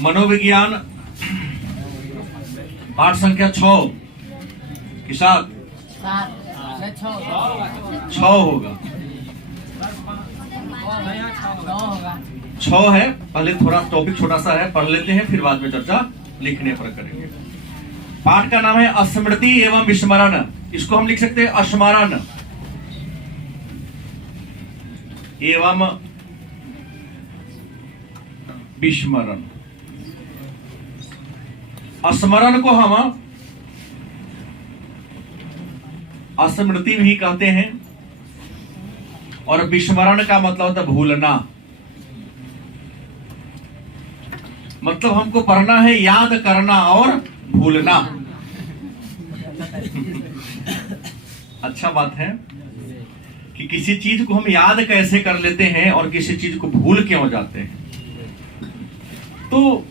मनोविज्ञान पाठ संख्या 6 के साथ 6 होगा। 6 है। पहले थोड़ा टॉपिक छोटा सा है, पढ़ लेते हैं, फिर बाद में चर्चा लिखने पर करेंगे। पाठ का नाम है स्मृति एवं विस्मरण। इसको हम लिख सकते हैं स्मरण एवं विस्मरण। स्मरण को हम स्मृति भी कहते हैं और विस्मरण का मतलब होता है भूलना। मतलब हमको पढ़ना है याद करना और भूलना। अच्छा बात है कि किसी चीज को हम याद कैसे कर लेते हैं और किसी चीज को भूल क्यों जाते हैं। तो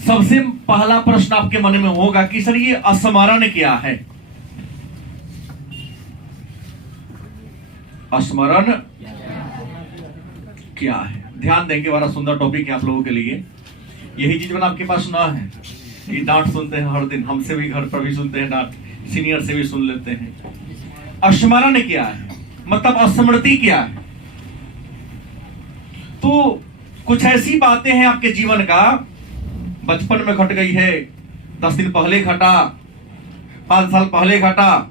सबसे पहला प्रश्न आपके मन में होगा कि सर ये स्मरण क्या है। स्मरण क्या है? ध्यान देंगे, बड़ा सुंदर टॉपिक है आप लोगों के लिए। यही चीज मैंने आपके पास सुना है। ये डांट सुनते हैं हर दिन, हमसे भी घर पर भी सुनते हैं डांट, सीनियर से भी सुन लेते हैं। स्मरण क्या है मतलब स्मृति क्या है? तो कुछ ऐसी बातें हैं आपके जीवन का, बचपन में घट गई है, 10 दिन पहले घटा, 5 साल पहले घटा,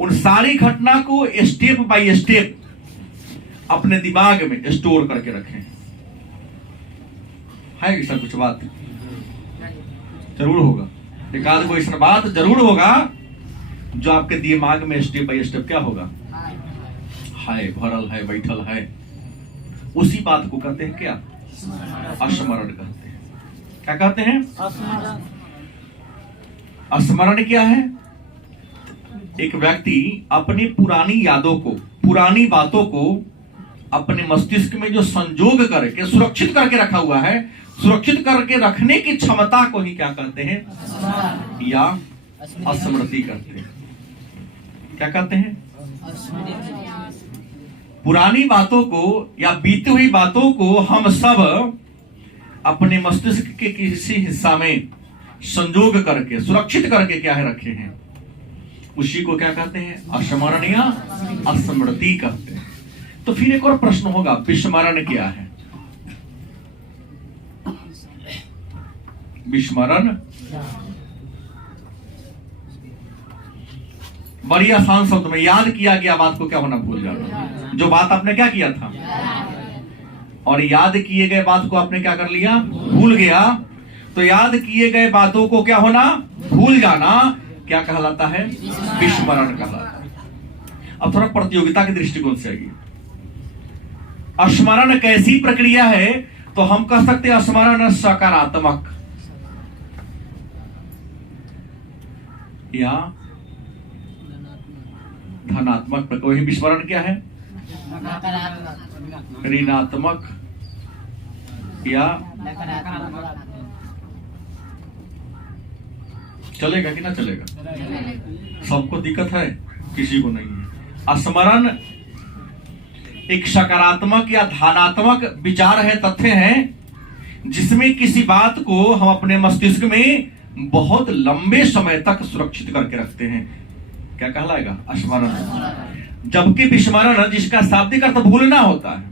उन सारी घटना को स्टेप बाय स्टेप अपने दिमाग में स्टोर करके रखें। है सर कुछ बात जरूर होगा, एक आध कोई ऐसा बात जरूर होगा जो आपके दिमाग में स्टेप बाय स्टेप क्या होगा, है भरल है, बैठल है। उसी बात को कहते हैं क्या? स्मरण कहते हैं। क्या कहते हैं? स्मरण क्या है? एक व्यक्ति अपनी पुरानी यादों को, पुरानी बातों को अपने मस्तिष्क में जो संजोग करके सुरक्षित करके रखा हुआ है, सुरक्षित करके रखने की क्षमता को ही क्या कहते हैं? या स्मृति कहते हैं। क्या कहते हैं? पुरानी बातों को या बीती हुई बातों को हम सब अपने मस्तिष्क के किसी हिस्सा में संजोग करके सुरक्षित करके क्या है रखे हैं, उसी को क्या कहते हैं? स्मरण या स्मृति कहते हैं। तो फिर एक और प्रश्न होगा, विस्मरण क्या है? विस्मरण बड़ी आसान शब्द में याद किया गया बात को क्या होना भूल जाना। जो बात आपने क्या किया था और याद किए गए बात को आपने क्या कर लिया? भूल गया। तो याद किए गए बातों को क्या होना? भूल जाना क्या कहलाता है? विस्मरण कहलाता है। अब थोड़ा प्रतियोगिता के दृष्टिकोण से आइए। स्मरण कैसी प्रक्रिया है? तो हम कह सकते हैं स्मरण सकारात्मक या धनात्मक। वही विस्मरण क्या है? ऋणात्मक या चलेगा कि ना चलेगा? सबको दिक्कत है, किसी को नहीं है। स्मरण एक सकारात्मक या धनात्मक विचार है, तथ्य है, जिसमें किसी बात को हम अपने मस्तिष्क में बहुत लंबे समय तक सुरक्षित करके रखते हैं। क्या कहलाएगा? स्मरण। जबकि विस्मरण जिसका शाब्दिक अर्थ भूलना होता है,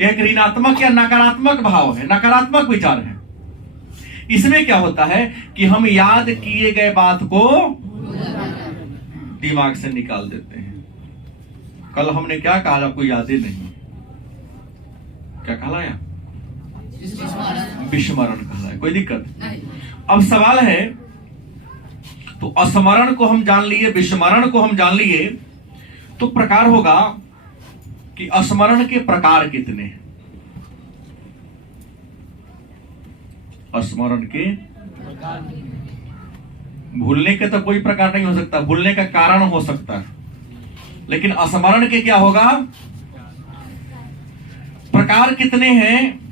यह एक ऋणात्मक या नकारात्मक भाव है, नकारात्मक विचार है। इसमें क्या होता है कि हम याद किए गए बात को दिमाग से निकाल देते हैं। कल हमने क्या कहा आपको याद ही नहीं, क्या कहलाया? विस्मरण कहलाया। कोई दिक्कत? अब सवाल है, तो स्मरण को हम जान लिए, विस्मरण को हम जान लिए, तो प्रकार होगा कि स्मरण के प्रकार कितने हैं? स्मरण के भूलने के तो कोई प्रकार नहीं हो सकता, भूलने का कारण हो सकता है, लेकिन स्मरण के क्या होगा? प्रकार कितने हैं?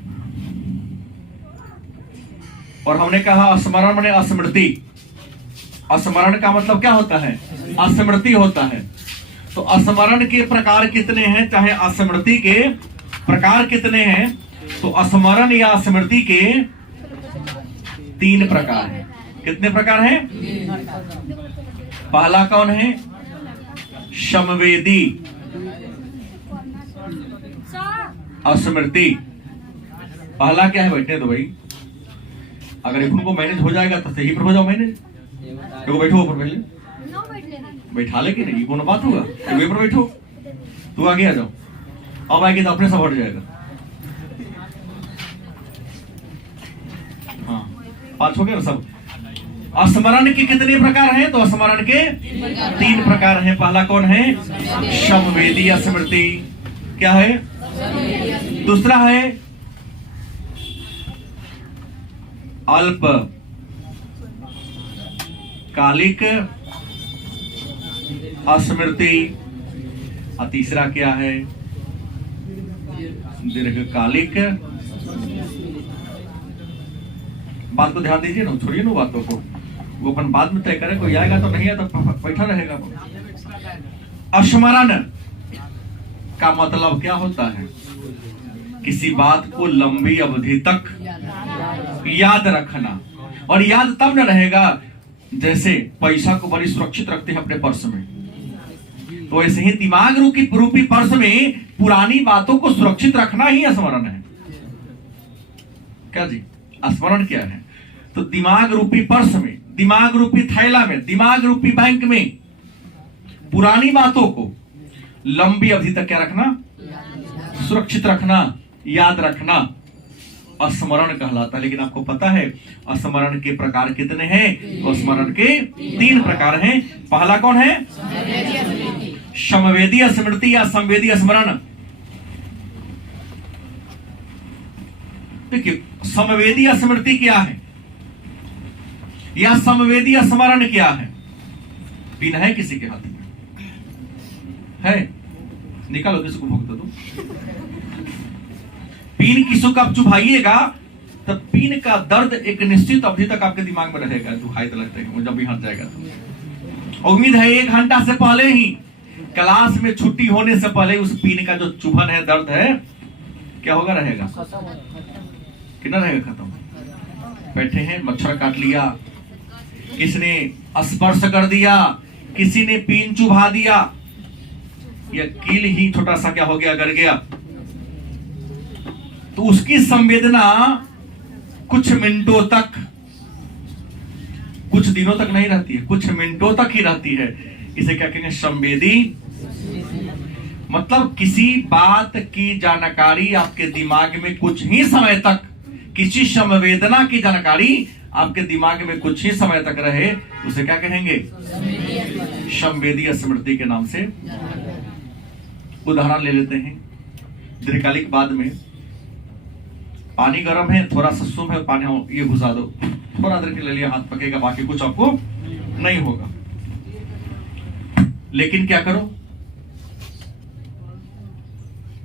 और हमने कहा स्मरण माने स्मृति। स्मरण का मतलब क्या होता है? स्मृति होता है। तो स्मरण के प्रकार कितने हैं, चाहे स्मृति के प्रकार कितने हैं? तो स्मरण या स्मृति के 3 प्रकार हैं। कितने प्रकार हैं? पहला कौन है? समवेदी स्मृति। पहला क्या है? बैठने दो भाई, अगर इनको मैनेज हो जाएगा तो सही पर हो जाओ मैनेज। देखो बैठो ऊपर, पहले बैठा ले कि नहीं, कौन बात होगा? पर बैठो, तू आगे आ जाओ, अब आएगी तो अपने सब हट जाएगा। हाँ, 5 हो गया ना सब। स्मरण के कितने प्रकार हैं? तो स्मरण के 3 प्रकार हैं। पहला कौन है? समवेदी स्मृति। क्या है? दूसरा है अल्प कालिक स्मृति, और तीसरा क्या है? दीर्घकालिक। बात को ध्यान दीजिए ना, छोड़िए ना बातों को, वो अपन बाद में तय करें। कोई आएगा तो नहीं है तो बैठा रहेगा। स्मरण का मतलब क्या होता है? किसी बात को लंबी अवधि तक याद रखना। और याद तब न रहेगा जैसे पैसा को बड़ी सुरक्षित रखते हैं अपने पर्स में, तो ऐसे ही दिमाग रूपी पर्स में पुरानी बातों को सुरक्षित रखना ही स्मरण है। क्या जी? स्मरण क्या है? तो दिमाग रूपी पर्स में, दिमाग रूपी थैला में, दिमाग रूपी बैंक में पुरानी बातों को लंबी अवधि तक क्या रखना? सुरक्षित रखना, याद रखना स्मरण कहलाता है। लेकिन आपको पता है स्मरण के प्रकार कितने हैं? तो स्मरण के 3 प्रकार हैं। पहला कौन है? समवेदी स्मृति या संवेदी स्मरण। देखिए, समवेदी स्मृति क्या है या समवेदी स्मरण क्या है? पिन है किसी के हाथ में? है? निकालो, किसी को भोग दो। पीन किसको का आप चुभाइएगा तो पीन का दर्द एक निश्चित अवधि तक आपके दिमाग में रहेगा। दुखाई तो लगता है, जब भी हट जाएगा तो उम्मीद है 1 घंटा से पहले ही, क्लास में छुट्टी होने से पहले उस पीन का जो चुभन है, दर्द है, क्या होगा? रहेगा। कितना रहेगा? खत्म। बैठे हैं, मच्छर काट लिया, किसने स्पर्श कर दिया, किसी ने पीन चुभा दिया, या कील ही छोटा सा क्या हो गया, गर गया, तो उसकी संवेदना कुछ मिनटों तक, कुछ दिनों तक नहीं रहती है, कुछ मिनटों तक ही रहती है। इसे क्या कहेंगे? संवेदी। मतलब किसी बात की जानकारी आपके दिमाग में कुछ ही समय तक, किसी संवेदना की जानकारी आपके दिमाग में कुछ ही समय तक रहे, उसे क्या कहेंगे? संवेदी स्मृति के नाम से। उदाहरण ले लेते हैं। दीर्घकालिक बाद में पानी गर्म है, थोड़ा सा सुम है, पानी हो, ये घुसा दो, थोड़ा देर के लिए हाथ पकेगा, बाकी कुछ आपको नहीं होगा। लेकिन क्या करो?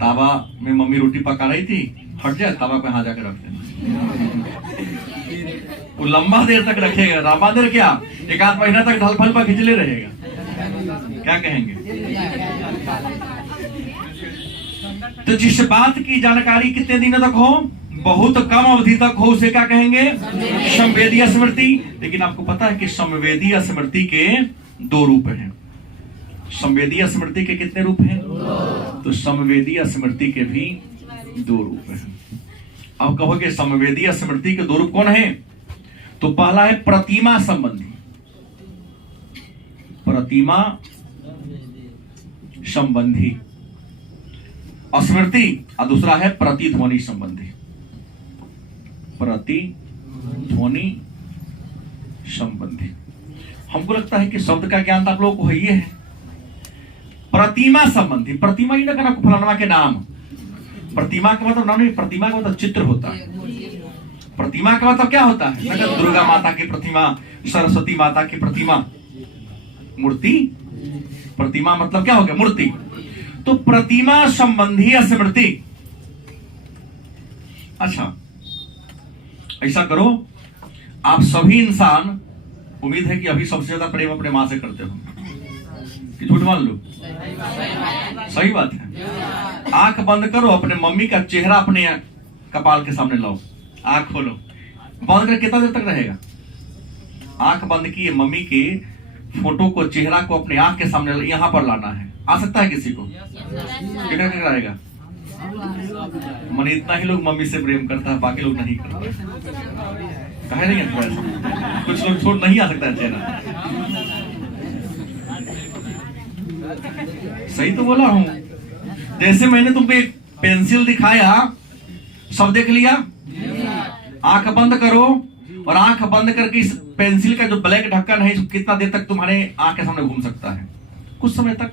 तावा में मम्मी रोटी पका रही थी, हट जाए, तावा पे हाथ जाकर रख देना। वो लंबा देर तक रखेगा। लंबा देर क्या, 1 आध महीना तक ढल फल पर खिंचले रहेगा। क्या कहेंगे? तो जिस बात की जानकारी कितने दिनों तक हो, बहुत कम अवधि तक हो, उसे क्या कहेंगे? संवेदी स्मृति। लेकिन आपको पता है कि संवेदी स्मृति के 2 रूप हैं। संवेदी स्मृति के कितने रूप हैं? तो संवेदी स्मृति के भी 2 रूप हैं। अब कहोगे संवेदी स्मृति के 2 रूप कौन है? तो पहला है प्रतिमा संबंधी, प्रतिमा संबंधी स्मृति, और दूसरा है प्रतिध्वनि संबंधी, प्रतिध्वनि संबंधी। हमको लगता है कि शब्द का ज्ञान तो आप लोगों को है ही है। प्रतिमा संबंधी, प्रतिमा ही ना करना फलाना के नाम, प्रतिमा का मतलब नाम नहीं, प्रतिमा का मतलब चित्र होता है। प्रतिमा का मतलब क्या होता है? अगर दुर्गा माता की प्रतिमा, सरस्वती माता की प्रतिमा, मूर्ति। प्रतिमा मतलब क्या हो गया? मूर्ति। तो प्रतिमा संबंधी स्मृति। अच्छा, ऐसा करो, आप सभी इंसान, उम्मीद है कि अभी सबसे ज्यादा प्रेम अपने मां से करते हो, कि झूठ मान लो? सही बात है। आंख बंद करो, अपने मम्मी का चेहरा अपने कपाल के सामने लाओ, आंख खोलो, बंद कर कितना देर तक रहेगा? आंख बंद किए मम्मी के फोटो को, चेहरा को अपने आंख के सामने यहां पर लाना है। आ सकता है किसी को? क्या रहेगा? मन इतना ही लोग मम्मी से प्रेम करता है, बाकी लोग नहीं करते। कहे नहीं है, कुछ लोग छोड़ नहीं आ सकता है चेहरा। सही तो बोला हूं। जैसे मैंने तुमको एक पेंसिल दिखाया, सब देख लिया? आंख बंद करो और आंख बंद करके इस पेंसिल का जो ब्लैक ढक्कन है कितना देर तक तुम्हारे आंख के सामने घूम सकता है? कुछ समय तक,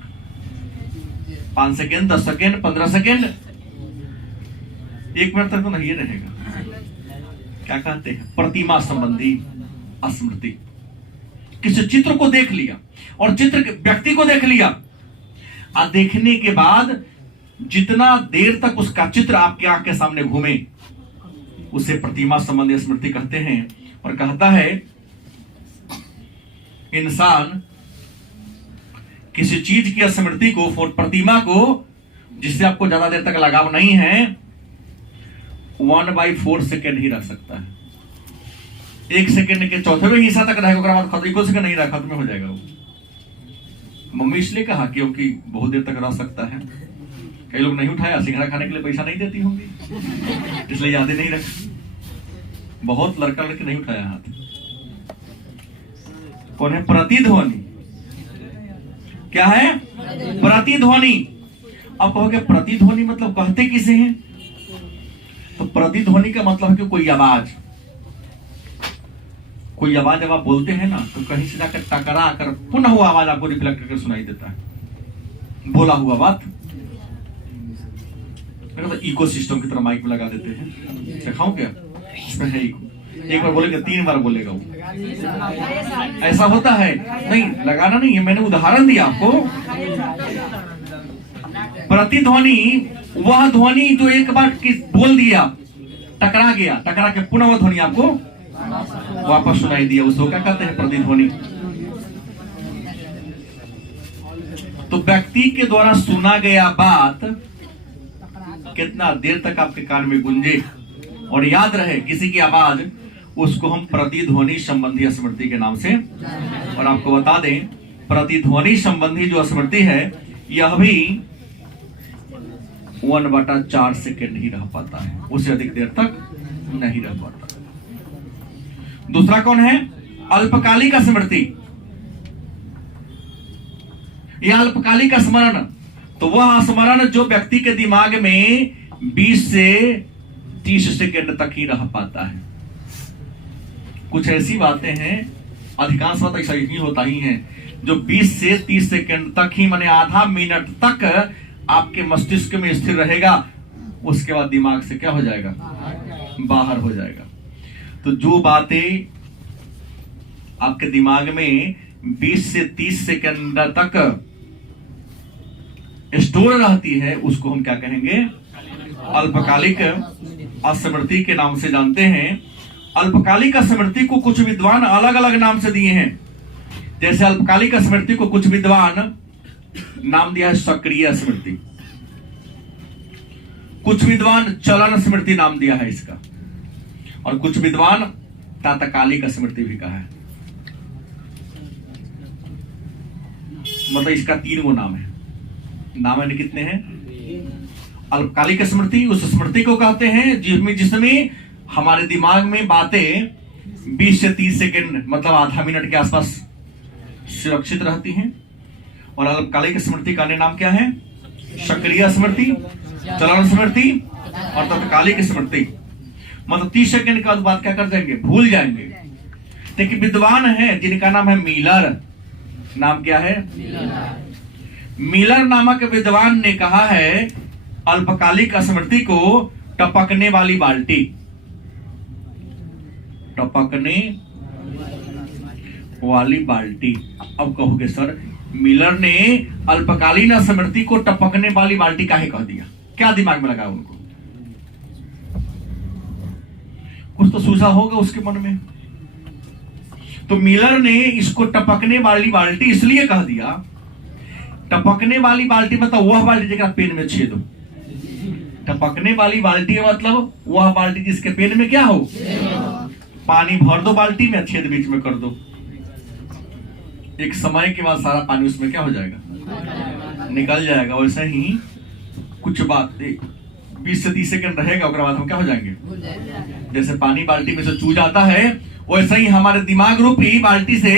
5 सेकेंड, 10 सेकेंड, 15 सेकेंड, 1 मिनट तक तो नहीं रहेगा। क्या कहते हैं? प्रतिमा संबंधी स्मृति। किसी चित्र को देख लिया और चित्र के व्यक्ति को देख लिया, और देखने के बाद जितना देर तक उसका चित्र आपके आंख के सामने घूमे उसे प्रतिमा संबंधी स्मृति कहते हैं। और कहता है इंसान किसी चीज की स्मृति को, प्रतिमा को, जिससे आपको ज्यादा देर तक लगाव नहीं है, 1/4 सेकेंड ही रख सकता है। 1 सेकेंड के चौथे हिस्सा तक रहेगा, बाद खत्म, 1 सेकेंड नहीं रहा, खत्म हो जाएगा वो। मम्मी इसलिए कहा क्योंकि बहुत देर तक रह सकता है। कई लोग नहीं उठाया, सिंघड़ा खाने के लिए पैसा नहीं देती होंगी, इसलिए यादें नहीं रखी। बहुत लड़का लड़के नहीं उठाया हाथ। कौन है? प्रतिध्वनि। क्या है? प्रतिध्वनि। अब कहोगे प्रतिध्वनि मतलब कहते किसे हैं? तो प्रतिध्वनि का मतलब है कि कोई आवाज, कोई आवाज जब आप बोलते हैं ना, तो कहीं से जाकर टकरा कर पुनः वो आवाज आपको रिफ्लेक्ट करके सुनाई देता है। बोला हुआ बात तो इको सिस्टम की तरह माइक में लगा देते हैं। दिखाऊं क्या? इसमें है इको। एक बार बोलेगा, 3 बार बोलेगा वो। ऐसा होता है? नहीं, लगाना नहीं है, मैंने उदाहरण दिया आपको। प्रतिध्वनि वह ध्वनि जो एक बार बोल दिया, टकरा गया, टकरा के पुनः वह ध्वनि आपको वापस सुनाई दिया, उसको क्या कहते हैं? प्रतिध्वनि। तो व्यक्ति के द्वारा सुना गया बात कितना देर तक आपके कान में गूंजे और याद रहे किसी की आवाज, उसको हम प्रतिध्वनि संबंधी स्मृति के नाम से। और आपको बता दें, प्रतिध्वनि संबंधी जो स्मृति है, यह भी 1/4 सेकेंड ही रह पाता है, उससे अधिक देर तक नहीं रह पाता। दूसरा कौन है? अल्पकालिक स्मृति। यह अल्पकालिक स्मरण, तो वह स्मरण जो व्यक्ति के दिमाग में 20 से 30 सेकेंड तक ही रह पाता है। कुछ ऐसी बातें हैं, अधिकांश बात ऐसा ही होता ही है, जो 20 से 30 सेकेंड तक ही, माने आधा मिनट तक आपके मस्तिष्क में स्थिर रहेगा, उसके बाद दिमाग से क्या हो जाएगा? बाहर हो जाएगा। तो जो बातें आपके दिमाग में 20 से 30 सेकेंड तक स्टोर रहती है, उसको हम क्या कहेंगे? अल्पकालिक स्मृति के नाम से जानते हैं। अल्पकालिक स्मृति को कुछ विद्वान अलग अलग नाम से दिए हैं। जैसे अल्पकालिक स्मृति को कुछ विद्वान नाम दिया है सक्रिय स्मृति, कुछ विद्वान चलन स्मृति नाम दिया है इसका, और कुछ विद्वान तात्कालिक स्मृति भी कहा है। मतलब इसका 3 गो नाम है। नाम है कितने हैं? अल्पकालिक स्मृति उस स्मृति को कहते हैं जिसमें हमारे दिमाग में बातें 20 से 30 सेकेंड, मतलब आधा मिनट के आसपास सुरक्षित रहती हैं। और अल्पकालिक स्मृति का अन्य नाम क्या है? सक्रिय स्मृति, चलन स्मृति और तत्कालिक स्मृति। मतलब 30 सेकेंड के बाद बात क्या कर जाएंगे? भूल जाएंगे। लेकिन विद्वान है जिनका नाम है मिलर। नाम क्या है? मिलर नामक विद्वान ने कहा है अल्पकालिक स्मृति को टपकने वाली बाल्टी, टपकने वाली बाल्टी। अब कहोगे सर, मिलर ने अल्पकालीन स्मृति को टपकने वाली बाल्टी काहे कह दिया? क्या दिमाग में लगा उनको? कुछ तो सूझा होगा उसके मन में। तो मिलर ने इसको टपकने वाली बाल्टी इसलिए कह दिया, टपकने वाली बाल्टी मतलब वह बाल्टी जगह पेन में छेद हो, टपकने वाली बाल्टी है मतलब वह बाल्टी जिसके पेन में क्या हो, पानी भर दो बाल्टी में, छेद बीच में कर दो, एक समय के बाद सारा पानी उसमें क्या हो जाएगा, निकल जाएगा। वैसे ही कुछ बात 20 से 30 सेकंड रहेगा, उसके बाद हम क्या हो जाएंगे, जैसे पानी बाल्टी में से चू जाता है, वैसे ही हमारे दिमाग रूपी बाल्टी से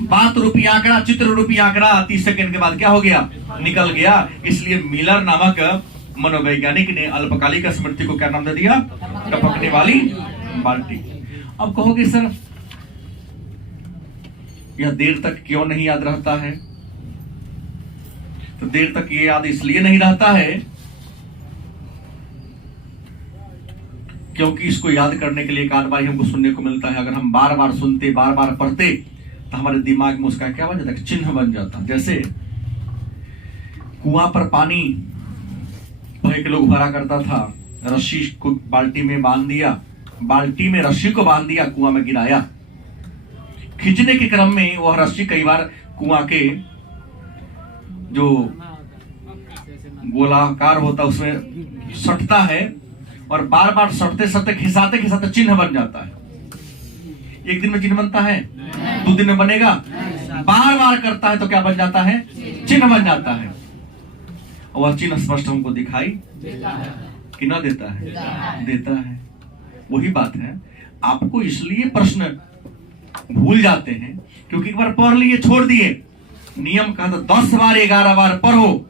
बात रूपी आंकड़ा, चित्र रूपी आंकड़ा 30 सेकंड के बाद क्या हो गया, निकल गया। इसलिए मिलर नामक मनोवैज्ञानिक ने अल्पकालिक स्मृति को क्या नाम दे दिया, टपकने वाली बाल्टी। अब कहोगे सर यह देर तक क्यों नहीं याद रहता है? तो देर तक ये याद इसलिए नहीं रहता है क्योंकि इसको याद करने के लिए एक आध बार हमको सुनने को मिलता है। अगर हम बार बार सुनते, बार बार पढ़ते तो हमारे दिमाग में उसका क्या बन जाता है, चिन्ह बन जाता। जैसे कुआं पर पानी पहले के लोग भरा करता था, रस्सी को बाल्टी में बांध दिया, बाल्टी में रस्सी को बांध दिया, कुआं में गिराया, खींचने के क्रम में वह रस्सी कई बार कुआं के जो गोलाकार होता उसमें सटता है और बार बार सटते सटते खिसाते खिसाते चिन्ह बन जाता है। एक दिन में चिन्ह बनता है, 2 दिन में बनेगा, बार बार करता है तो क्या बन जाता है, चिन्ह बन जाता है। और वह चिन्ह स्पष्ट हमको दिखाई कि ना देता है, देता है। वही बात है, आपको इसलिए प्रश्न भूल जाते हैं क्योंकि एक बार पढ़ लिए छोड़ दिए। नियम कहा तो 10 बार 11 बार पढ़ो,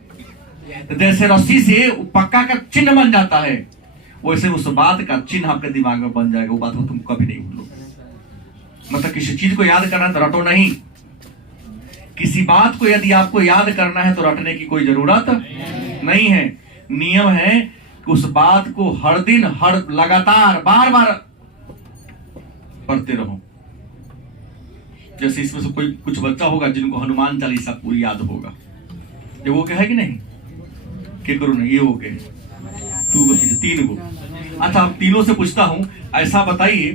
जैसे रस्सी से पक्का का चिन्ह बन जाता है, वैसे उस बात का चिन्ह आपके दिमाग में बन जाएगा। वो बात को तुम कभी नहीं भूलोगे। मतलब किसी चीज को याद करना है तो रटो नहीं, किसी बात को यदि आपको याद करना है तो रटने की कोई जरूरत नहीं है। नियम है कि उस बात को हर दिन, हर लगातार बार बार पढ़ते रहो। जैसे इसमें से कोई कुछ बच्चा होगा जिनको हनुमान चालीसा पूरी याद होगा, ये वो क्या है कि नहीं, क्या करो नहीं, ये वो के 3 गो। अच्छा, अब तीनों से पूछता हूं, ऐसा बताइए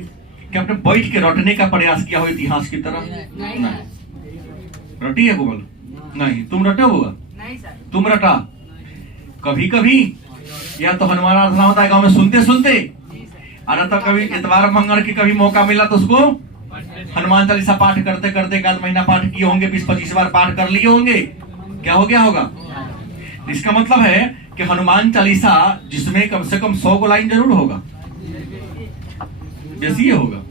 कि आपने बैठ के रटने का प्रयास किया हो इतिहास की तरह? नहीं। रटी है गोगल? नहीं। तुम रटे होगा? नहीं सर। तुम रटा कभी कभी, या तो हनुमान आराधना होता है गांव में सुनते सुनते, अरे तो कभी इतवार मंगल की कभी मौका मिला तो उसको हनुमान चालीसा पाठ करते करते 1 महीना पाठ किए होंगे, 20-25 बार पाठ कर लिए होंगे, क्या हो गया होगा। इसका मतलब है कि हनुमान चालीसा जिसमें कम से कम 100 लाइन जरूर होगा, जैसे ये होगा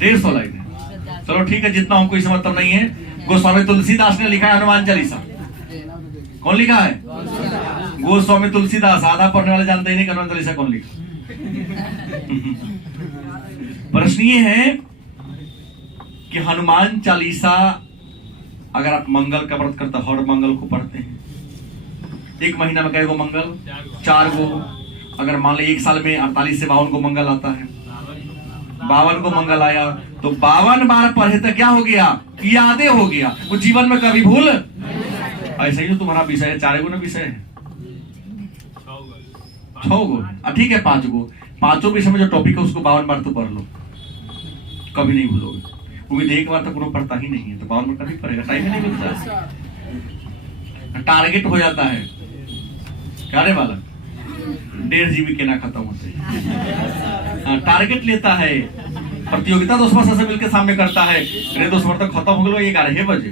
150 लाइन है। चलो ठीक है, जितना हमको इस मतलब नहीं है। गोस्वामी तुलसीदास ने लिखा है हनुमान चालीसा। कौन लिखा है? गोस्वामी तुलसीदास। आधा पढ़ने वाले जानते ही नहीं हनुमान चालीसा कौन लिखा। प्रश्न ये है कि हनुमान चालीसा अगर आप मंगल का व्रत करते, हर मंगल को पढ़ते हैं, 1 महीना में कई गो मंगल? 4 गो। अगर मान लीजिए 1 साल में 48 से 52 को मंगल आता है, 52 को मंगल आया तो 52 बार पढ़े तो क्या हो गया, यादें हो गया, वो जीवन में कभी भूल। ऐसा ही जो तुम्हारा विषय है, 4 गो ना विषय है, 6 गो, ठीक है 5 गो, 5 विषय में जो टॉपिक है उसको 52 बार तो पढ़ लो, कभी नहीं भूलोगे। उम्मीद 1 बार तो कोनो पढ़ता ही नहीं है, तो 52 बार कभी पढ़ेगा, टाइम ही नहीं मिलता। टारगेट हो जाता है कार्य वाला 1.5 GB के ना खत्म होते, टारगेट लेता है, प्रतियोगिता दोस्त से मिलकर सामने करता है। अरे दोस्त तो खत्म हो गया 11 बजे,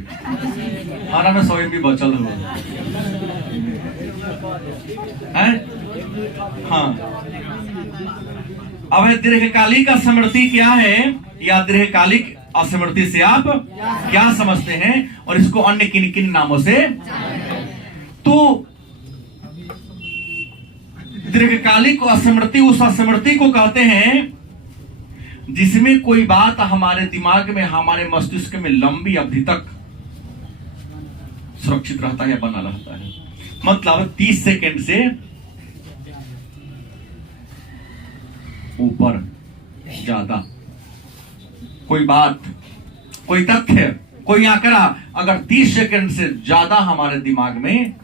हमारा में 100 MB बचल हुआ है। हाँ, अब है दीर्घकालिक स्मृति क्या है, या दीर्घकालिक स्मृति से आप क्या समझते हैं, और इसको अन्य किन किन नामों से। तो दीर्घकालिक स्मृति उस स्मृति को कहते हैं जिसमें कोई बात हमारे दिमाग में, हमारे मस्तिष्क में लंबी अवधि तक सुरक्षित रहता है, बना रहता है। मतलब 30 सेकंड से ऊपर ज्यादा कोई बात, कोई तथ्य, कोई आंकड़ा अगर 30 सेकंड से ज्यादा हमारे दिमाग में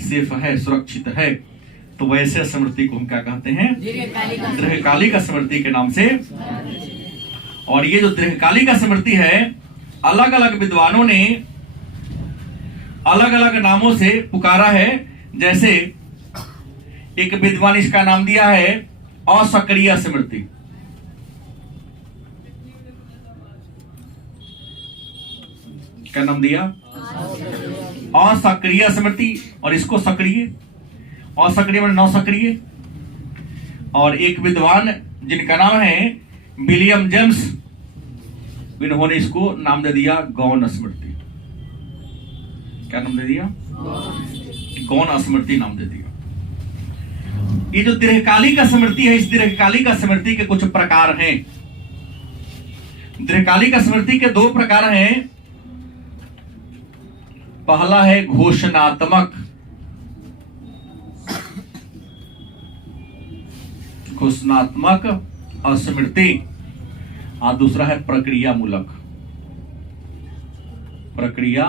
सेफ है, सुरक्षित है, तो वैसे स्मृति को हम क्या कहते हैं, दीर्घकालिक स्मृति के नाम से। और ये जो दीर्घकालिक स्मृति है, अलग अलग विद्वानों ने अलग अलग नामों से पुकारा है। जैसे एक विद्वान इसका नाम दिया है असक्रिय स्मृति। क्या नाम दिया? असक्रिय स्मृति। और इसको सक्रिय, असक्रिय में नौ सक्रिय। और एक विद्वान जिनका नाम है विलियम जेम्स, इन्होंने इसको नाम दे दिया गौण स्मृति। क्या नाम दे दिया? गौण स्मृति नाम दे दिया। ये जो दीर्घकालिक स्मृति है, इस दीर्घकालिक स्मृति के कुछ प्रकार हैं। दीर्घकालिक स्मृति के दो प्रकार हैं। पहला है घोषणात्मक, घोषणात्मक स्मृति, और दूसरा है प्रक्रिया मूलक, प्रक्रिया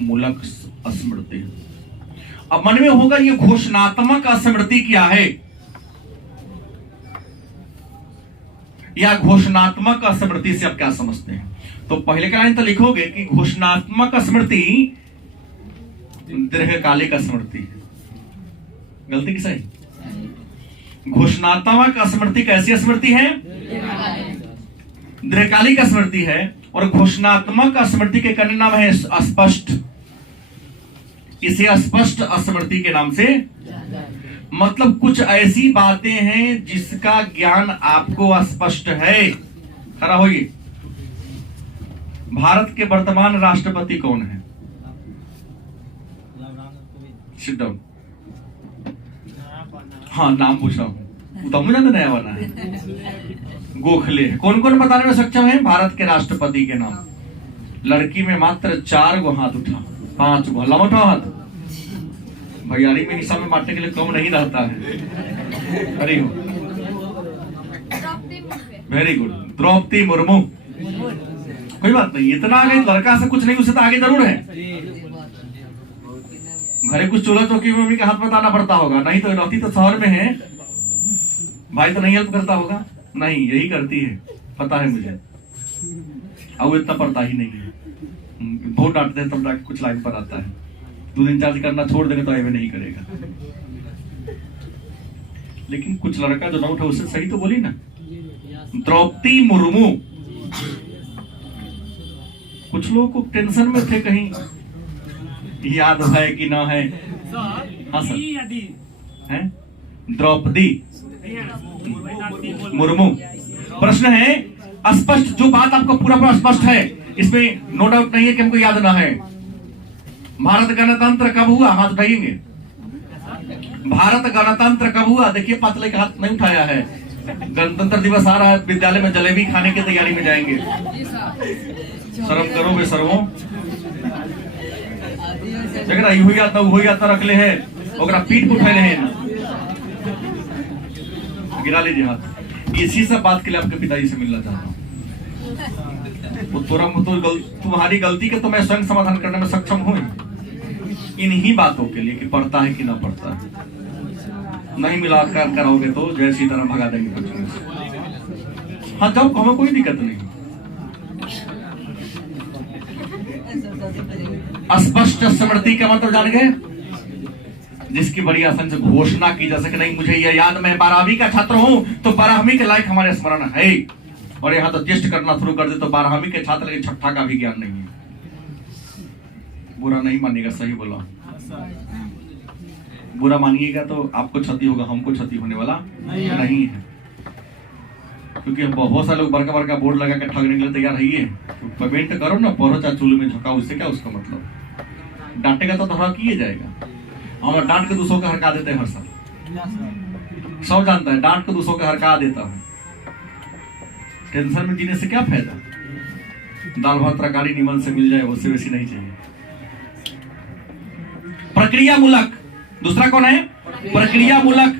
मूलक स्मृति। अब मन में होगा ये घोषणात्मक स्मृति क्या है, या घोषणात्मक स्मृति से आप क्या समझते हैं? तो पहले का लाइन तो लिखोगे कि घोषणात्मक स्मृति दीर्घकालिक स्मृति है। गलती की सही? घोषणात्मक स्मृति कैसी स्मृति है? दीर्घकालिक स्मृति है। और घोषणात्मक स्मृति के कन्या नाम है स्पष्ट। इसे स्पष्ट स्मृति के नाम से, मतलब कुछ ऐसी बातें हैं जिसका ज्ञान आपको स्पष्ट है। खड़ा होइए। भारत के वर्तमान राष्ट्रपति कौन है? Sit down. हाँ, नाम पूछा हूं तो मुझे नया बना है। गोखले है। कौन कौन बताने में सक्षम है भारत के राष्ट्रपति के नाम? लड़की में मात्र 4 गो हाथ उठा, 5 गो। हल्ला उठाओ हाथ। भैयारी में हिसाब में बांटने के लिए कम नहीं रहता है। अरे हो, वेरी गुड। द्रौपदी मुर्मू। कोई बात नहीं, इतना आगे लड़का से कुछ नहीं, उससे तो आगे जरूर है। घरे कुछ चूल्हा चौकी में मम्मी के हाथ बताना पड़ता होगा, नहीं तो रहती तो शहर में है। भाई तो नहीं हेल्प करता होगा? नहीं, यही करती है, पता है मुझे। अब इतना पड़ता ही नहीं है। बहुत डांटते हैं तब जाके कुछ लाइन पर आता है। 2 दिन चार्ज करना छोड़ देंगे तो ऐसे नहीं करेगा। लेकिन कुछ लड़का जो ना उठा उससे सही तो बोली ना। द्रौपदी मुर्मू। कुछ लोग को टेंशन में थे कहीं याद है कि ना है। हाँ सर, है द्रौपदी मुर्मू। प्रश्न है स्पष्ट, जो बात आपको पूरा स्पष्ट है, इसमें नो डाउट नहीं है कि हमको याद ना है। भारत गणतंत्र कब हुआ? हाथ उठाइएंगे। भारत गणतंत्र कब हुआ? देखिए पातले का हाथ नहीं उठाया है। गणतंत्र दिवस आ रहा है, विद्यालय में जलेबी खाने की तैयारी में जाएंगे। शर्म करो बे सर्वो। जगरा यू हो जाता रखले है, ओकरा पीठ उठैले हैं। गिरा लीजिए हाथ। इसी सब बात के लिए आपके पिताजी से मिलना चाहता हूँ। तुम्हारी गलती के तो मैं स्वयं समाधान करने में सक्षम हूँ, इन्हीं बातों के लिए कि पढ़ता है कि ना पढ़ता है। नहीं मिला कर कराओगे तो जय सीताराम भगा देंगे बच्चों से। हाँ, जाओ, हमें कोई दिक्कत नहीं। स्पष्ट स्मृति का मतलब जान गए? जिसकी बड़ी आसान से घोषणा की जा सके, नहीं मुझे यह याद, मैं 12वीं का छात्र हूं तो 12वीं के लायक हमारे स्मरण है। और यहाँ तो टेस्ट करना शुरू कर दे तो 12वीं के छात्र, लेकिन छठा का भी ज्ञान नहीं है। बुरा नहीं मानिएगा, सही बोला। बुरा मानिएगा तो आपको क्षति होगा, हमको क्षति होने वाला नहीं है। क्योंकि बहुत सारे लोग बड़का बड़का बोर्ड लगा के ठगने के लिए तैयार है। तो पेमेंट करो ना, पढ़ो चाहे चूल्हे में झोंकाओ, उससे क्या उसका मतलब? डांटेगा तो धरा किए जाएगा। हम डांट के दूसरों का हरका देते हैं हर साल। सब जानता है डांट के दूसरों का हरका देता है। टेंशन में जीने से क्या फायदा? दाल भात तरकारी निमन से मिल जाए, उससे वैसी नहीं चाहिए। प्रक्रिया मूलक। दूसरा कौन है? प्रक्रिया मूलक।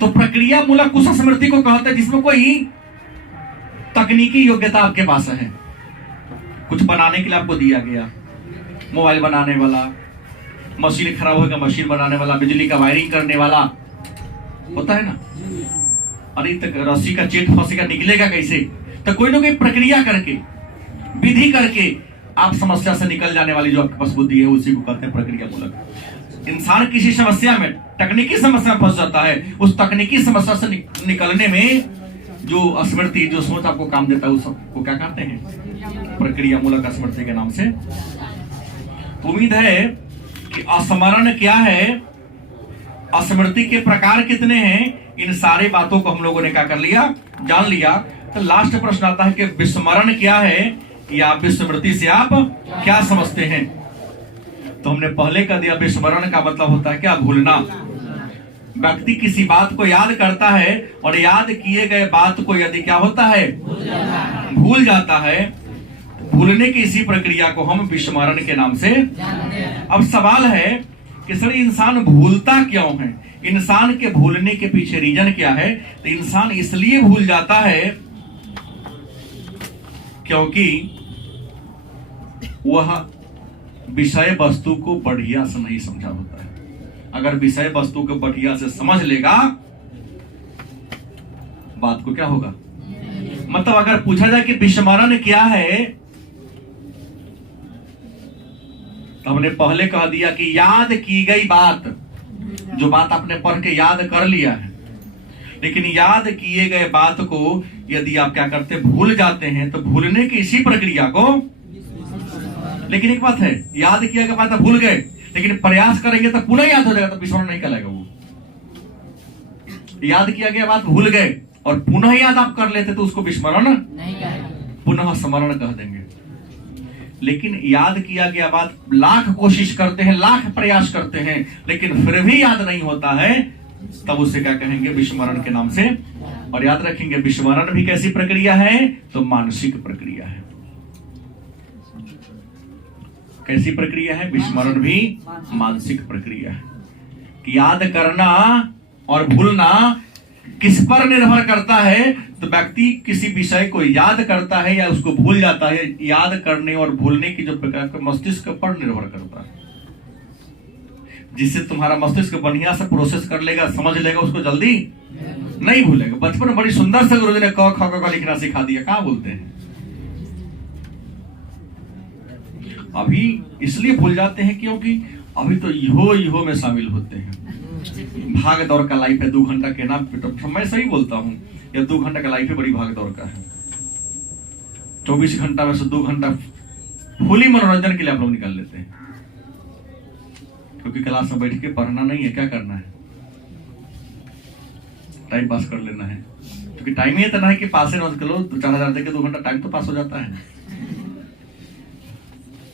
तो प्रक्रिया मूलक उस स्मृति को कहते हैं जिसमें कोई तकनीकी योग्यता आपके पास है। कुछ बनाने के लिए आपको दिया गया, मोबाइल बनाने वाला, मशीन खराब होगा मशीन बनाने वाला, बिजली का वायरिंग करने वाला, होता है ना। अरे तक रस्सी का चेट फंसेगा, निकलेगा कैसे? तो कोई ना कोई प्रक्रिया करके, विधि करके आप समस्या से निकल जाने वाली जो आपके पास बुद्धि है, उसी को कहते हैं प्रक्रिया मूलक। इंसान किसी समस्या में, तकनीकी समस्या में फंस जाता है, उस तकनीकी समस्या से निकलने में जो स्मृति, जो सोच आपको काम देता है, उस सबको क्या कहते हैं? प्रक्रिया मूलक स्मृति के नाम से। उम्मीद है कि स्मरण क्या है, स्मृति के प्रकार कितने हैं, इन सारी बातों को हम लोगों ने क्या कर लिया, जान लिया। तो लास्ट प्रश्न आता है कि विस्मरण क्या है, या विस्मृति से आप क्या समझते हैं? तो हमने पहले कह दिया विस्मरण का मतलब होता है क्या? भूलना। व्यक्ति किसी बात को याद करता है और याद किए गए बात को यदि क्या होता है, भूल जाता है। भूलने की इसी प्रक्रिया को हम विस्मरण के नाम से। अब सवाल है कि सर इंसान भूलता क्यों है? इंसान के भूलने के पीछे रीजन क्या है? तो इंसान इसलिए भूल जाता है क्योंकि वह विषय वस्तु को बढ़िया से नहीं समझा होता है। अगर विषय वस्तु को बढ़िया से समझ लेगा, बात को क्या होगा, मतलब अगर पूछा जाए कि विस्मरण क्या है, तो हमने पहले कह दिया कि याद की गई बात, जो बात आपने पढ़ के याद कर लिया है, लेकिन याद किए गए बात को यदि आप क्या करते, भूल जाते हैं, तो भूलने की इसी प्रक्रिया को। लेकिन एक बात है, याद किया गया बात भूल गए, लेकिन प्रयास करेंगे तो पुनः याद हो जाएगा, तो विस्मरण नहीं कहलाएगा वो। याद किया गया बात भूल गए और पुनः याद आप कर लेते तो उसको विस्मरण नहीं कहेगा, पुनः स्मरण कह देंगे। लेकिन याद किया गया बात लाख कोशिश करते हैं, लाख प्रयास करते हैं, लेकिन फिर भी याद नहीं होता है, तब उसे क्या कहेंगे, विस्मरण के नाम से। और याद रखेंगे विस्मरण भी कैसी प्रक्रिया है, तो मानसिक प्रक्रिया है। कैसी प्रक्रिया है? विस्मरण भी मानसिक प्रक्रिया है। कि याद करना और भूलना किस पर निर्भर करता है? तो व्यक्ति किसी विषय को याद करता है या उसको भूल जाता है, याद करने और भूलने की जो प्रक्रिया मस्तिष्क पर निर्भर करता है। जिससे तुम्हारा मस्तिष्क बढ़िया से प्रोसेस कर लेगा, समझ लेगा, उसको जल्दी नहीं भूलेगा। बचपन में बड़ी सुंदर से गुरुजी ने क ख ग लिखना सिखा दिया, कहाँ बोलते हैं? अभी इसलिए भूल जाते हैं क्योंकि अभी तो इहो में शामिल होते हैं। भाग दौड़ का लाइफ है, 2 घंटा के नाम पे, मैं सही बोलता हूँ, या 2 घंटा का लाइफ है, बड़ी भाग दौड़ का है। 24 घंटा में से 2 घंटा फुली मनोरंजन के लिए आप लोग निकाल लेते हैं, क्योंकि क्लास में बैठ के पढ़ना नहीं है, क्या करना है, टाइम पास कर लेना है। क्योंकि टाइम ही इतना है कि पास करो, 4,000 दे के 2 घंटा टाइम तो पास हो जाता है।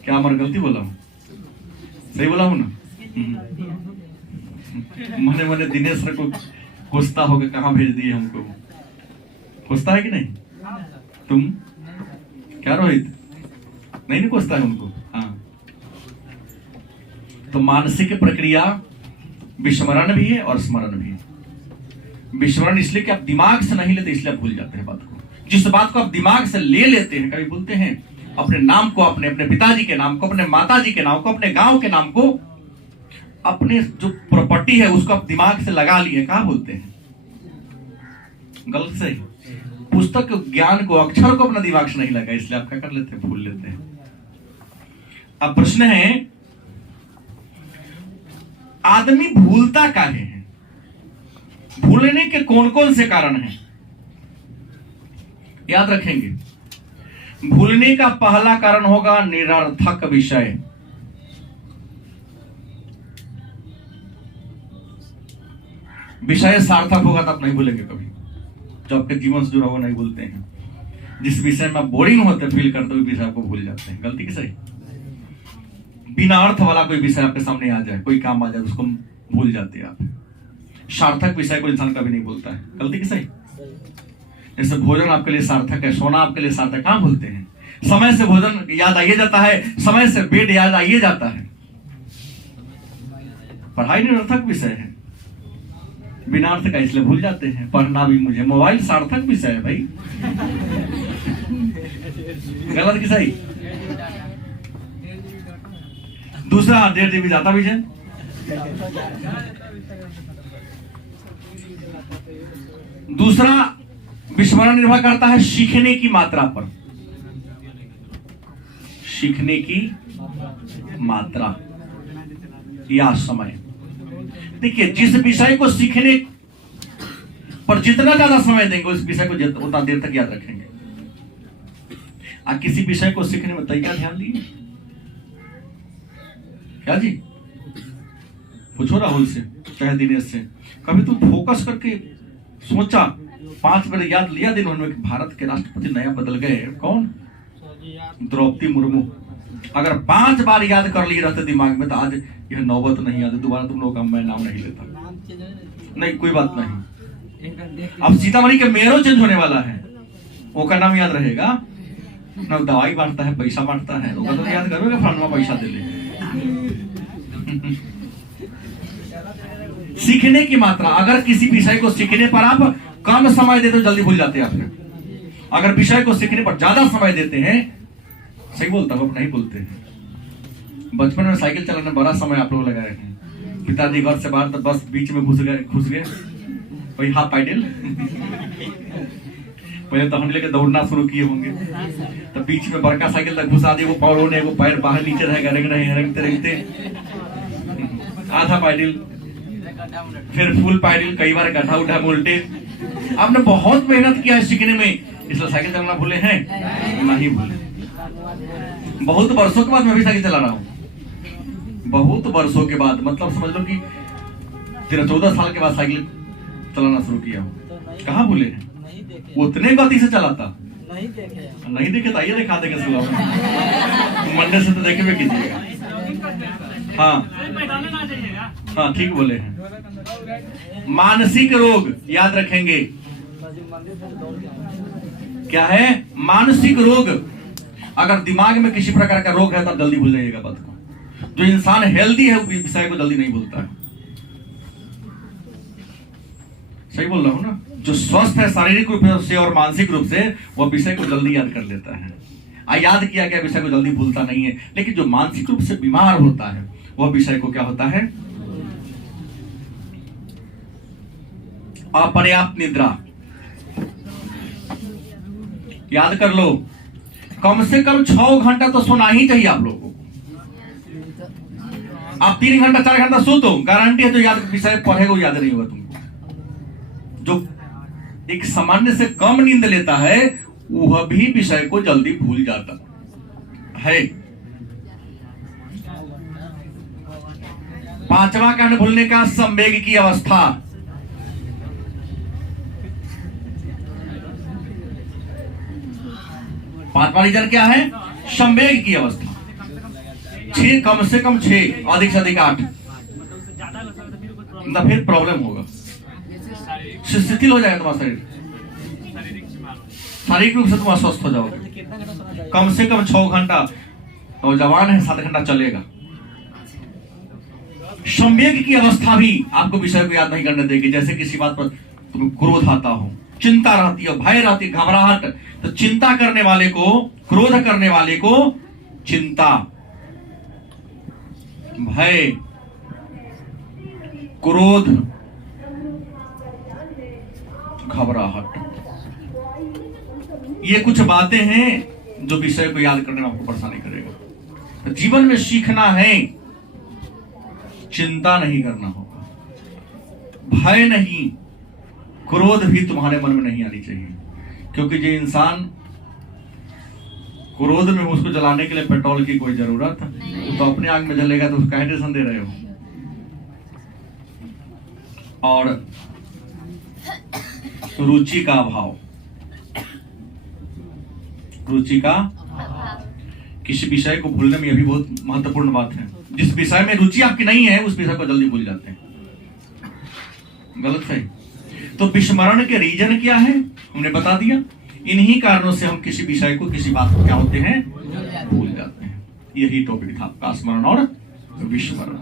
क्या मैं गलती बोला हूँ? सही बोला हूँ ना? मने मने दिनेश सर को खोजता होगा, कहाँ भेज दिए हमको, खोजता है कि नहीं? तुम क्या रोहित, नहीं खोजता है उनको? हाँ। तो मानसिक प्रक्रिया विस्मरण भी है और स्मरण भी है। विस्मरण इसलिए कि आप दिमाग से नहीं लेते, इसलिए आप भूल जाते हैं बात को। जिस बात को आप दिमाग से ले लेते हैं, कभी बोलते हैं अपने नाम को, अपने पिताजी के नाम को, अपने माताजी के नाम को, अपने गांव के नाम को, अपने जो प्रॉपर्टी है उसको आप दिमाग से लगा लिए, कहाँ बोलते हैं? गलत से। पुस्तक ज्ञान को, अक्षर को अपना दिमाग से नहीं लगा, इसलिए आप क्या कर लेते हैं, भूल लेते हैं। अब प्रश्न है, आदमी भूलता काहे है? भूलने के कौन कौन से कारण हैं? याद रखेंगे, भूलने का पहला कारण होगा निरर्थक विषय। विषय सार्थक होगा तो आप नहीं भूलेंगे कभी, जो आपके जीवन से जुड़ा हुआ नहीं भूलते हैं। जिस विषय में बोरिंग होते फील करते हुए विषय आपको भूल जाते हैं। गलती की सही? बिना अर्थ वाला कोई विषय आपके सामने आ जाए, कोई काम आ जाए, उसको भूल जाते हैं आप। सार्थक विषय को इंसान कभी नहीं भूलता है। गलती की सही? जैसे भोजन आपके लिए सार्थक है, सोना आपके लिए सार्थक, कहां भूलते हैं? समय से भोजन याद आइए जाता है, समय से बेड याद आइए जाता है। पढ़ाई निरर्थक विषय है, बिना अर्थ का, इसलिए भूल जाते हैं। पढ़ना भी मुझे, मोबाइल सार्थक विषय है भाई। गलत की सही? दूसरा 1.5 GB जाता विजय। दूसरा विस्मरण निर्भर करता है सीखने की मात्रा पर। सीखने की मात्रा, या समय। देखिए, जिस विषय को सीखने पर जितना ज्यादा समय देंगे उस विषय को उतना देर तक याद रखेंगे। किसी विषय को सीखने में तरीका ध्यान दिए क्या जी? पूछो राहुल से, चाहे दिनेश से, कभी तुम फोकस करके सोचा, 5 मिनट याद लिया दिन में कि भारत के राष्ट्रपति नया बदल गए, कौन? द्रौपदी मुर्मू। अगर 5 बार याद कर लिए रहते दिमाग में तो आज यह नौबत नहीं आती। दोबारा तुम लोग का मैं नाम नहीं लेता। नहीं, कोई बात नहीं। अब सीतामढ़ी के मेयरों चेंज होने वाला है, वो का नाम याद रहेगा ना? दवाई बांटता है, पैसा बांटता है, वो तो याद करोगे फलाना पैसा दे ले। सीखने की मात्रा, अगर किसी विषय को सीखने पर आप कम समय देते हो जल्दी भूल जाते हैं आपने। अगर विषय को सीखने पर ज्यादा समय देते हैं, सही बोलता हूं, नहीं बोलते हैं। बचपन में साइकिल चलाने बड़ा समय आप लोग लगाए हैं। पिताजी घर से बाहर तो बस बीच में घुस गए वही हाफ पैडल। पहले तो हम लेके दौड़ना शुरू किए होंगे तो बीच में बड़का साइकिल तक घुसा दिए, वो पैरों ने वो पैर बाहर नीचे रहेगा, रेंगते रेंगते आधा पैडल, फिर फुल पैडल, कई बार गड्ढा उठा उल्टे। आपने बहुत मेहनत किया है सीखने में, इसलिए साइकिल चलाना भूले हैं? नहीं भूले। बहुत वर्षों के बाद मैं भी साइकिल चला रहा हूँ, बहुत वर्षों के बाद, मतलब समझ लो कि 13-14 साल के बाद साइकिल चलाना शुरू किया हूँ। कहाँ भूले हैं? उतने गति से चलाता नहीं देखे तो आइए दिखा देंगे सुबह मंडे से तो देखे हुए कीजिएगा। हाँ ठीक बोले हैं। मानसिक रोग याद रखेंगे, क्या है? मानसिक रोग। अगर दिमाग में किसी प्रकार का रोग है तब जल्दी भूल जाइएगा बात को। जो इंसान हेल्दी है विषय को जल्दी नहीं भूलता है। सही बोल रहा हूं ना? जो स्वस्थ है शारीरिक रूप से और मानसिक रूप से, वह विषय को जल्दी याद कर लेता है। याद किया गया विषय को जल्दी भूलता नहीं है। लेकिन जो मानसिक रूप से बीमार होता है वह विषय को क्या होता है? अपर्याप्त निद्रा। याद कर लो, कम से कम 6 घंटा तो सोना ही चाहिए आप लोगों को। आप 3 घंटा 4 घंटा सो तो गारंटी है जो याद विषय पढ़ेगा वो याद नहीं होगा तुमको। जो एक सामान्य से कम नींद लेता है वह भी विषय को जल्दी भूल जाता है। 5वां कारण भूलने का संवेग की अवस्था। पांचवा रीजन क्या है? संवेग की अवस्था। 6 कम से कम 6, अधिक से अधिक 8, तो फिर प्रॉब्लम होगा, शिथिल हो जाएगा तुम्हारा शरीर, शारीरिक रूप से तुम अस्वस्थ हो जाओगे। कम से कम 6 घंटा, नौजवान है 7 घंटा चलेगा। संवेग की अवस्था भी आपको विषय को याद नहीं करने देगी। जैसे किसी बात पर तुम्हें क्रोध आता हो, चिंता रहती है, भय रहती है, घबराहट, तो चिंता करने वाले को, क्रोध करने वाले को चिंता, भय, क्रोध, घबराहट, ये कुछ बातें हैं जो विषय को याद करने में आपको परेशानी करेगा। तो जीवन में सीखना है, चिंता नहीं करना होगा, भय नहीं, क्रोध भी तुम्हारे मन में नहीं आनी चाहिए। क्योंकि जो इंसान क्रोध में, उसको जलाने के लिए पेट्रोल की कोई जरूरत तो अपने आग में जलेगा, तो उसका टेंशन दे रहे हो। और रुचि का अभाव, रुचि का, किसी विषय को भूलने में यह भी बहुत महत्वपूर्ण बात है। जिस विषय में रुचि आपकी नहीं है उस विषय को जल्दी भूल जाते हैं। गलत है। तो विस्मरण के रीजन क्या है हमने बता दिया। इन्हीं कारणों से हम किसी विषय को, किसी बात को क्या होते हैं, भूल जाते हैं। यही टॉपिक था आपका, स्मरण और विस्मरण।